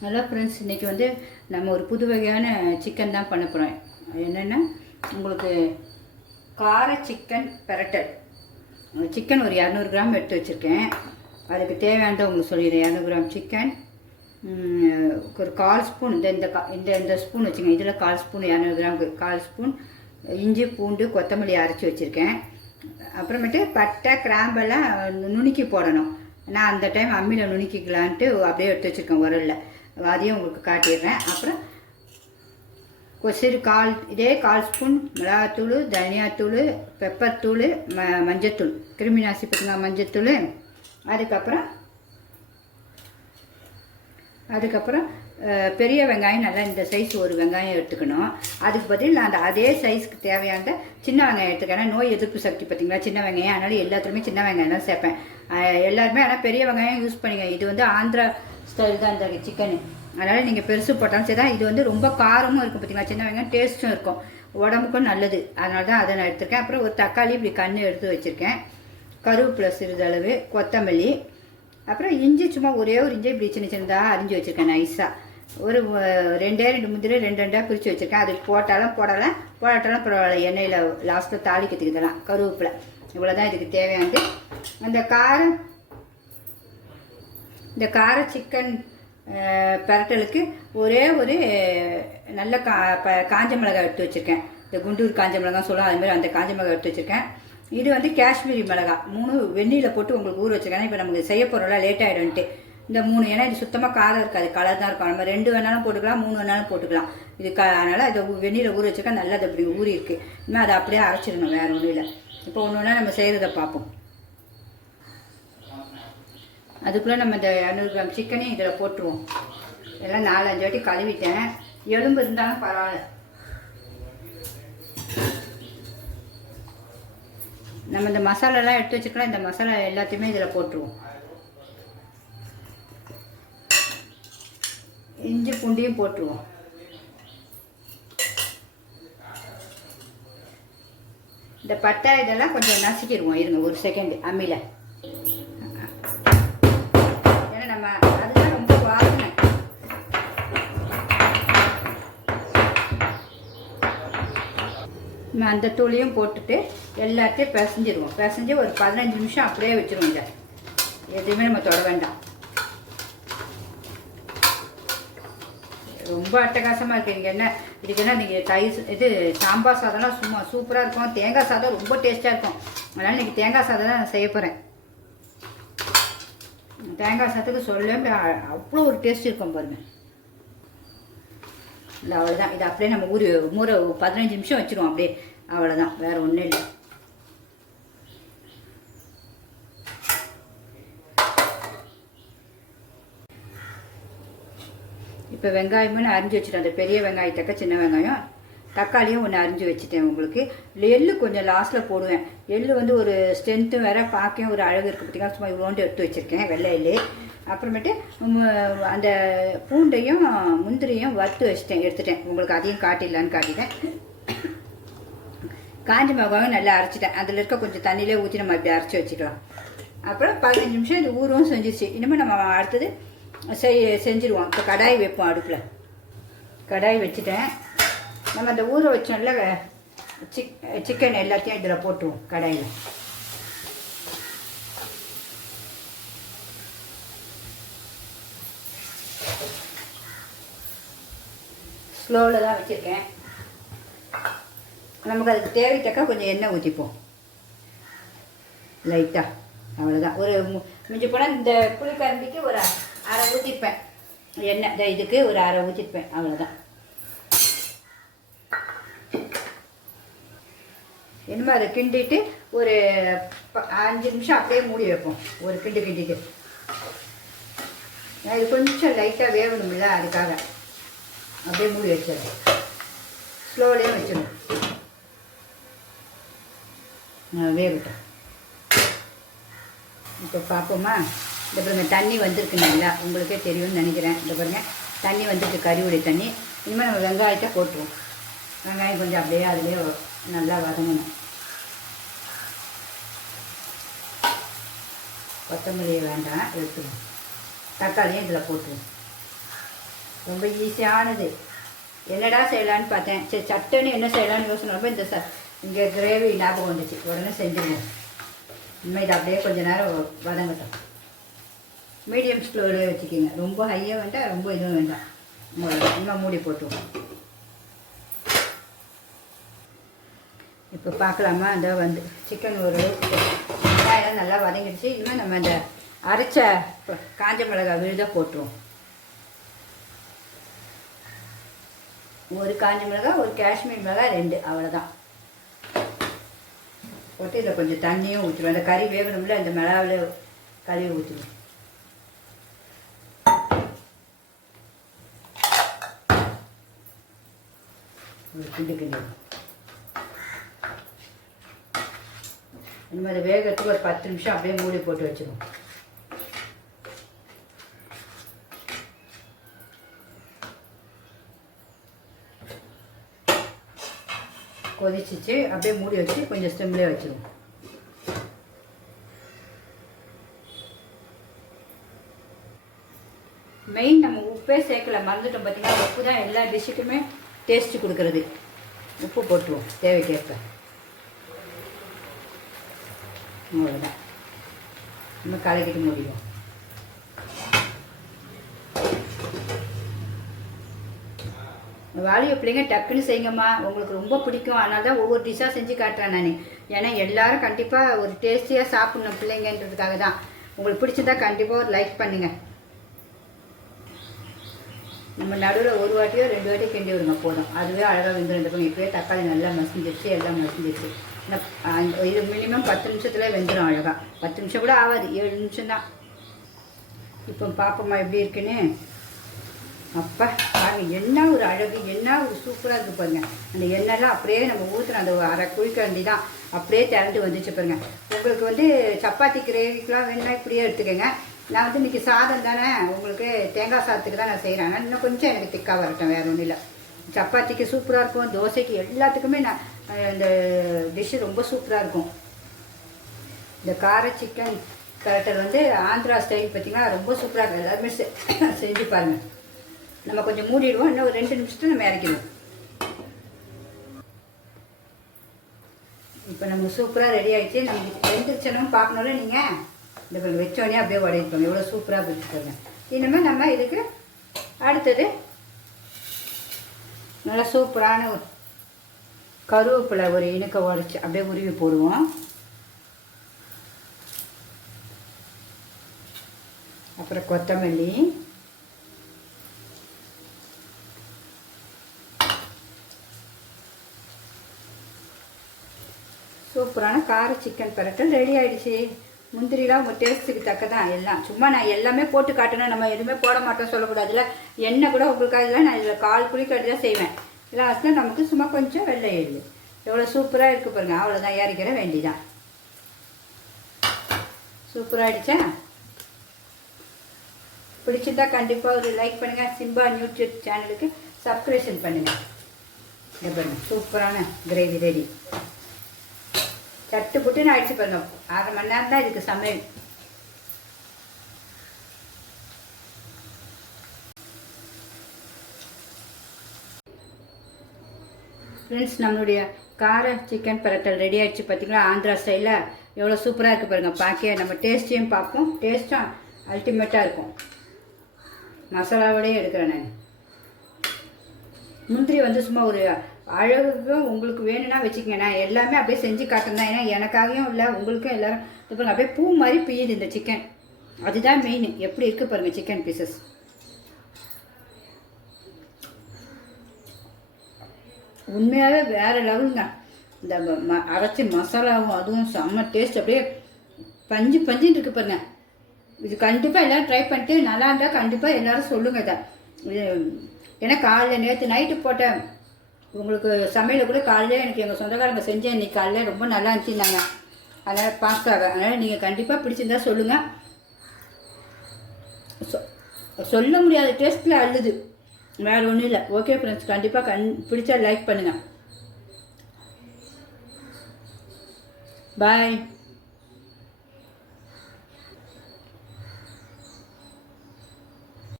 Hello friends, இன்றைக்கி வந்து நம்ம ஒரு புது வகையான சிக்கன் தான் பண்ண போகிறோம். என்னென்னா உங்களுக்கு கார சிக்கன் பெரட்டல். சிக்கன் ஒரு 200 கிராம் எடுத்து வச்சுருக்கேன். அதுக்கு தேவையானதை உங்களுக்கு சொல்லிடுறேன். 200 கிராம் சிக்கன், ஒரு 1/4 ஸ்பூன் இந்த ஸ்பூன் வச்சுங்க. இதில் 1/4 ஸ்பூன், 200 கிராமுக்கு 1/4 ஸ்பூன் இஞ்சி பூண்டு கொத்தமல்லி அரைச்சி வச்சுருக்கேன். அப்புறமேட்டு பட்டை கிராம்பெல்லாம் நுணுக்கி போடணும். நான் அந்த டைம் அம்மியில் நுணுக்கிக்கலான்ட்டு அப்படியே எடுத்து வச்சுருக்கேன் உரலில். அதையும் உங்களுக்கு காட்டிடுறேன். அப்புறம் இதே 1/4 ஸ்பூன் மிளகாத்தூள், தனியாத்தூள், பெப்பர் தூள், மஞ்சத்தூள், கிருமிநாசி பார்த்திங்களா மஞ்சத்தூள். அதுக்கப்புறம் பெரிய வெங்காயம் நல்லா இந்த சைஸ் ஒரு வெங்காயம் எடுத்துக்கணும். அதுக்கு பதில் நான் அதே சைஸ்க்கு தேவையான சின்ன வெங்காயம் எடுத்துக்கிறேன். நோய் எதிர்ப்பு சக்தி பார்த்திங்களா சின்ன வெங்காயம், அதனால் எல்லாத்துலேயுமே சின்ன வெங்காயம் தான் சேர்ப்பேன். எல்லாருமே ஆனால் பெரிய வெங்காயம் யூஸ் பண்ணிங்க. இது வந்து ஆந்திரா ஸ்டைல் தான் இந்த சிக்கனு, அதனால் நீங்கள் பெருசு போட்டாலும் சரி தான். இது வந்து ரொம்ப காரமும் இருக்கும் பார்த்திங்களா, சின்ன வெங்காயம் டேஸ்ட்டும் இருக்கும், உடம்புக்கும் நல்லது. அதனால தான் அதை நான் எடுத்துருக்கேன். அப்புறம் ஒரு தக்காளி இப்படி கன்று எடுத்து வச்சுருக்கேன். கருவேப்பிலை சிறிதளவு, கொத்தமல்லி, அப்புறம் இஞ்சி சும்மா ஒரே ஒரு இஞ்சி இப்படி சின்ன சின்னதாக அரிஞ்சு வச்சுருக்கேன் நைஸாக. ஒரு 2 முந்திரி 2 பிரித்து வச்சுருக்கேன். அதுக்கு போட்டாலும் போடாட்டாலும் பரவாயில்ல, எண்ணெயில் லாஸ்ட்டில் தாளிக்கிறதுக்கு இதெல்லாம் கருவேப்பிலை. இவ்வளோ தான் இதுக்கு தேவையானது. இந்த கார சிக்கன் பெரட்டலுக்கு ஒரே ஒரு நல்ல காஞ்ச மிளகாய் எடுத்து வச்சுருக்கேன். இந்த குண்டூர் காஞ்ச மிளகாய் சொல்லுவோம், அதுமாதிரி அந்த காஞ்ச மிளகாய் எடுத்து வச்சுருக்கேன். இது வந்து காஷ்மீரி மிளகாய் 3 வெந்நீரில் போட்டு உங்களுக்கு ஊற வச்சுருக்கேன். இப்போ நமக்கு செய்ய போகிறோம்ல லேட் ஆகிடும்ட்டு இந்த 3, ஏன்னா இது சுத்தமாக காரம் இருக்காது, கலர் தான் இருக்கும். நம்ம 2 வேணாலும் போட்டுக்கலாம், 3 வேணாலும் போட்டுக்கலாம். இது அதனால் இதை வெந்நீரில் ஊற வச்சுருக்கேன். நல்லா அது அப்படி ஊறி இருக்குது. இன்னும் அதை அப்படியே அரைச்சிடணும், வேறு ஒன்றும் இல்லை. இப்போ ஒன்று ஒன்றா நம்ம செய்கிறத பார்ப்போம். அதுக்குள்ளே நம்ம இந்த 200 கிராம் சிக்கனையும் இதில் போட்டுருவோம். எல்லாம் 4-5 வாட்டி கழுவிட்டேன். எலும்பு இருந்தாலும் பரவாயில்ல. நம்ம இந்த மசாலாலாம் எடுத்து வச்சுக்கலாம். இந்த மசாலா எல்லாத்தையுமே இதில் போட்டுருவோம். இஞ்சி பூண்டையும் போட்டுருவோம். இந்த பட்டை இதெல்லாம் கொஞ்சம் நசுக்கிடுவோம். இருங்க ஒரு செகண்ட் அம்மியில். நம்ம அதுதான் ரொம்ப வாசனை. அந்த தூளையும் போட்டுட்டு எல்லாத்தையும் பிசைஞ்சிடுவோம். பிசைஞ்சு ஒரு 15 நிமிஷம் அப்படியே வச்சுருவோம். இதை எதுவுமே நம்ம தொட வேண்டாம். ரொம்ப அட்டகாசமாக இருக்குது. நீங்கள் இதுக்கு என்ன நீங்கள் சாம்பார் சாதம்லாம் சும்மா சூப்பராக இருக்கும். தேங்காய் சாதம் ரொம்ப டேஸ்ட்டாக இருக்கும். அதனால் இன்றைக்கி தேங்காய் சாதம் தான் நான் செய்ய போகிறேன். தேங்காய் சாதத்துக்கு சொல்ல அவ்வளோ ஒரு டேஸ்ட் இருக்கும் பாருங்கள். இல்லை அவ்வளோதான். இது அப்படியே நம்ம ஊற 15 நிமிஷம் வச்சுருவோம் அப்படியே. அவ்வளோதான், வேறு ஒன்றும் இல்லை. இப்போ வெங்காயமும் நான் அரிஞ்சு வச்சுட்டேன். அந்த பெரிய வெங்காயத்தக்க சின்ன வெங்காயம், தக்காளியும் ஒன்று அரிஞ்சு வச்சுட்டேன். உங்களுக்கு எள்ளு கொஞ்சம் லாஸ்ட்டில் போடுவேன். எள்ளு வந்து ஒரு ஸ்ட்ரென்த்து வேறு, பார்க்கையும் ஒரு அழகு இருக்குது பார்த்திங்கன்னா. சும்மா இவ்வளோண்டு எடுத்து வச்சுருக்கேன் வெள்ளை எள்ளு. அப்புறமேட்டு அந்த பூண்டையும் முந்திரியும் வறுத்து எடுத்துட்டேன். உங்களுக்கு அதையும் காட்டிடலான்னு காட்டிட்டேன். காஞ்ச மிளகாயும் நல்லா அரைச்சிட்டேன். அதில் இருக்க கொஞ்சம் தண்ணியிலே ஊற்றி நம்ம அப்படி அரைச்சி வச்சுக்கலாம். அப்புறம் 15 நிமிஷம் இது ஊறும் செஞ்சிருச்சு. இனிமேல் நம்ம அடுத்தது செஞ்சுருவோம். இப்போ கடாய் வைப்போம். அடுப்பில் கடாய் வச்சுட்டேன். நம்ம அந்த ஊற வச்சோம்ல சிக்கன் எல்லாத்தையும் இதில் போட்டுருவோம் கடாயில். ஸ்லோவில் தான் வச்சுருக்கேன். நமக்கு அதுக்கு தேவைத்தக்க கொஞ்சம் எண்ணெய் ஊற்றிப்போம் லைட்டாக. அவ்வளோதான். ஒரு மிஞ்சி போனால் இந்த புளிக்கரண்டிக்கு ஒரு அரை ஊற்றிப்பேன் எண்ணெய். இதுக்கு ஒரு அரை ஊற்றிப்பேன். அவ்வளோதான். இனிமேல் அதை கிண்டிட்டு ஒரு 5 நிமிஷம் அப்படியே மூடி வைப்போம். ஒரு கிண்டிட்டு இது கொஞ்சம் லைட்டாக வேகணும்ல, அதுக்காக அப்படியே மூடி வச்சிடணும். ஸ்லோவிலே வச்சிடணும். வேகட்டும். இப்போ பார்ப்போமா? இந்த பாருங்கள் தண்ணி வந்திருக்கு நல்லா. உங்களுக்கே தெரியும்னு நினைக்கிறேன். இந்த பாருங்கள் தண்ணி வந்துருக்கு, கறிவுடைய தண்ணி. இனிமேல் நம்ம வெங்காயத்தை போட்டுருவோம். வெங்காயம் கொஞ்சம் அப்படியே அதுலேயே நல்லா வதங்கணும். கொத்தமல்லி வேண்டாம், எடுத்துருவோம். தக்காளியும் இதில் போட்டுருவோம். ரொம்ப ஈஸியானது. என்னடா செய்யலான்னு பார்த்தேன். சரி சட்டுன்னு என்ன செய்யலான்னு யோசனை இந்த இங்கே கிரேவி ஞாபகம் வந்துச்சு. உடனே செஞ்சுருவோம். இனிமேல் இதை அப்படியே கொஞ்சம் நேரம் வதங்கட்டும். மீடியம் ஸ்லோவிலே வச்சுக்கிங்க. ரொம்ப ஹையாக வேண்டாம், ரொம்ப இதுவும் வேண்டாம். இன்னும் மூடி போட்டுருவோம். இப்போ பார்க்கலாமா? அந்த வந்து சிக்கன் ஓரளவுக்கு வெங்காயம் நல்லா வதங்கிடுச்சு. இனிமேல் நம்ம இந்த அரைச்ச காஞ்ச மிளகாய் விழுத போட்டுருவோம். ஒரு காஞ்ச மிளகாய், ஒரு காஷ்மீர் மிளகாய், 2 அவ்வளோதான் போட்டு இதில் கொஞ்சம் தண்ணியும் ஊற்றிடுவோம். அந்த கறி வேகணும்ல, அந்த மிளகாவில் கறி ஊற்றிடுவோம். கிண்டு கிண்டு இந்த மாதிரி வேகத்துக்கு ஒரு 10 நிமிஷம் அப்படியே மூடி போட்டு வச்சுருவோம். கொதிச்சிச்சு, அப்படியே மூடி வச்சு கொஞ்சம் ஸ்டிம்லேயே வச்சுருவோம். மெயின் நம்ம உப்பே சேர்க்கல, மறந்துட்டோம் பார்த்தீங்கன்னா. உப்பு தான் எல்லா டிஷ்ஷுக்குமே டேஸ்ட்டு கொடுக்குறது. உப்பு போட்டுருவோம் தேவைக்கேற்ப. அவ்வளோதான். நம்ம கலக்கிட்டு மூடிடுவோம். வாலியை பிள்ளைங்க டக்குன்னு செய்யுங்கம்மா, உங்களுக்கு ரொம்ப பிடிக்கும். அதனால தான் ஒவ்வொரு டிஷ்ஷாக செஞ்சு காட்டுறேன் நான். ஏன்னா எல்லோரும் கண்டிப்பாக ஒரு டேஸ்டியாக சாப்பிட்ணும் பிள்ளைங்கன்றதுக்காக தான். உங்களுக்கு பிடிச்சதா கண்டிப்பாக ஒரு லைக் பண்ணுங்கள். நம்ம நடுவில் ஒரு வாட்டியோ 2 வாட்டியோ கிண்டி விடுங்க போதும். அதுவே அழகாக வெந்துடும். இப்போயே தக்காளி நல்லா மசிஞ்சிருச்சு, எல்லாம் மசிஞ்சிருச்சு. இது மினிமம் 10 நிமிஷத்துல வெந்துடும் அழகாக. 10 நிமிஷம் கூட ஆகாது, 7 நிமிஷம் தான். இப்போ பார்ப்போம்மா எப்படி இருக்குன்னு. அப்போ பாருங்க, என்ன ஒரு அழகு, என்ன ஒரு சூப்பராக இருக்குது பாருங்க. அந்த எண்ணெய்லாம் அப்படியே நம்ம ஊற்றுற அந்த அரை குழிக்கண்டி தான் அப்படியே திரண்டு வந்துச்சு பாருங்க. உங்களுக்கு வந்து சப்பாத்தி கிரேவிக்கெலாம் வேணுன்னா இப்படியே எடுத்துக்கோங்க. நான் வந்து இன்றைக்கி சாதம் தானே, உங்களுக்கு தேங்காய் சாதத்துக்கு தான் நான் செய்கிறேன். இன்னும் கொஞ்சம் எனக்கு திக்காக வரட்டும், வேறு ஒன்றும் இல்லை. சப்பாத்திக்கு சூப்பராக இருக்கும், தோசைக்கு எல்லாத்துக்குமே நான் இந்த டிஷ்ஷு ரொம்ப சூப்பராக இருக்கும். இந்த கார சிக்கன் கரெக்டர் வந்து ஆந்திரா ஸ்டைல் பார்த்திங்கன்னா ரொம்ப சூப்பராக இருக்கும். எல்லாருமே செஞ்சு பாருங்கள். நம்ம கொஞ்சம் மூடிடுவோம். இன்னும் ஒரு 2 நிமிஷத்துல நம்ம இறக்கிடுவோம். இப்போ நம்ம சூப்பராக ரெடி ஆகிடுச்சு. நம்ம வெந்துருச்சனும் பார்க்கணும்ல நீங்கள். இந்த கொஞ்சம் வச்சோடனே அப்படியே உடையிருப்பாங்க. எவ்வளோ சூப்பராக வச்சுக்கோங்க. இனிமேல் நம்ம இதுக்கு அடுத்தது நல்லா சூப்பரான கருவேப்பிலை ஒரு இனுக்க உடைச்சி அப்படியே உருவி போடுவோம். அப்புறம் கொத்தமல்லி, சூப்பரான கார சிக்கன் பரட்டல் ரெடி ஆகிடுச்சு. முந்திரிலாம் உங்கள் டேஸ்ட்டுக்கு தக்க தான் எல்லாம். சும்மா நான் எல்லாமே போட்டு காட்டினேன், நம்ம எதுவுமே போட மாட்டோம் சொல்லக்கூடாதுல. எண்ணெய் கூட உங்களுக்காக நான் இதில் 1/4 குழிக்கடி தான் செய்வேன். லாஸ்ட்டில் நமக்கு சும்மா கொஞ்சம் வெள்ளை எள்ளு. எவ்வளோ சூப்பராக இருக்குது பாருங்கள். அவ்வளோதான், இறக்கிற வேண்டிதான். சூப்பராகிடுச்சா? பிடிச்சிருந்தா கண்டிப்பாக ஒரு லைக் பண்ணுங்கள். சிம்பா யூடியூப் சேனலுக்கு சப்ஸ்கிரிப்ஷன் பண்ணுங்கள். இங்கே பாருங்கள், சூப்பரான கிரேவி ரெடி. சட்டு புட்டுன்னு ஆயிடுச்சு பாருங்க. 1/2 மணி நேரம் தான் இதுக்கு சமையல். ஃப்ரெண்ட்ஸ், நம்மளுடைய கார சிக்கன் பரட்டல் ரெடி ஆகிடுச்சு. பார்த்திங்களா, ஆந்திரா ஸ்டைலில் எவ்வளோ சூப்பராக இருக்குது பாருங்கள். பார்க்க நம்ம டேஸ்ட்டையும் பார்ப்போம். டேஸ்ட்டும் அல்டிமேட்டாக இருக்கும். மசாலாவோடையே எடுக்கிறேன் நான். முந்திரி வந்து சும்மா ஒரு அழகு உங்களுக்கு வேணும்னா வச்சுக்கங்க. நான் எல்லாமே அப்படியே செஞ்சு காட்டுறேன். ஏன்னா எனக்காகவும் இல்லை, உங்களுக்கும் எல்லோரும் இது பாருங்கள். அப்படியே பூ மாதிரி பிய்யுது இந்த சிக்கன். அதுதான் மெயின். எப்படி இருக்குது பாருங்கள் சிக்கன் பீசஸ். உண்மையாகவே வேறு லெவலுங்க. இந்த அரைச்சி மசாலாவும் அதுவும் செம்ம டேஸ்ட். அப்படியே பஞ்சு பஞ்சுன்னு இருக்கு பாருங்க. இது கண்டிப்பாக எல்லோரும் ட்ரை பண்ணிட்டு நல்லா இருந்தால் கண்டிப்பாக எல்லோரும் சொல்லுங்கள் இதை. இது ஏன்னா காலையில் நேற்று நைட்டு போட்டேன் உங்களுக்கு சமையல் கூட. காலையில் எனக்கு எங்கள் சொந்தக்காரங்க செஞ்சேன் இன்றைக்கி காலையில். ரொம்ப நல்லா இருந்துச்சுன்னாங்க. அதனால் பாஸ்தாவை. அதனால் நீங்கள் கண்டிப்பாக பிடிச்சிருந்தா சொல்லுங்கள். சொல்ல முடியாத டேஸ்ட்டில் அள்ளுது, வேறு ஒன்றும் இல்லை. ஓகே ஃப்ரெண்ட்ஸ், கண்டிப்பாக பிடிச்சா லைக் பண்ணுங்கள். பாய்.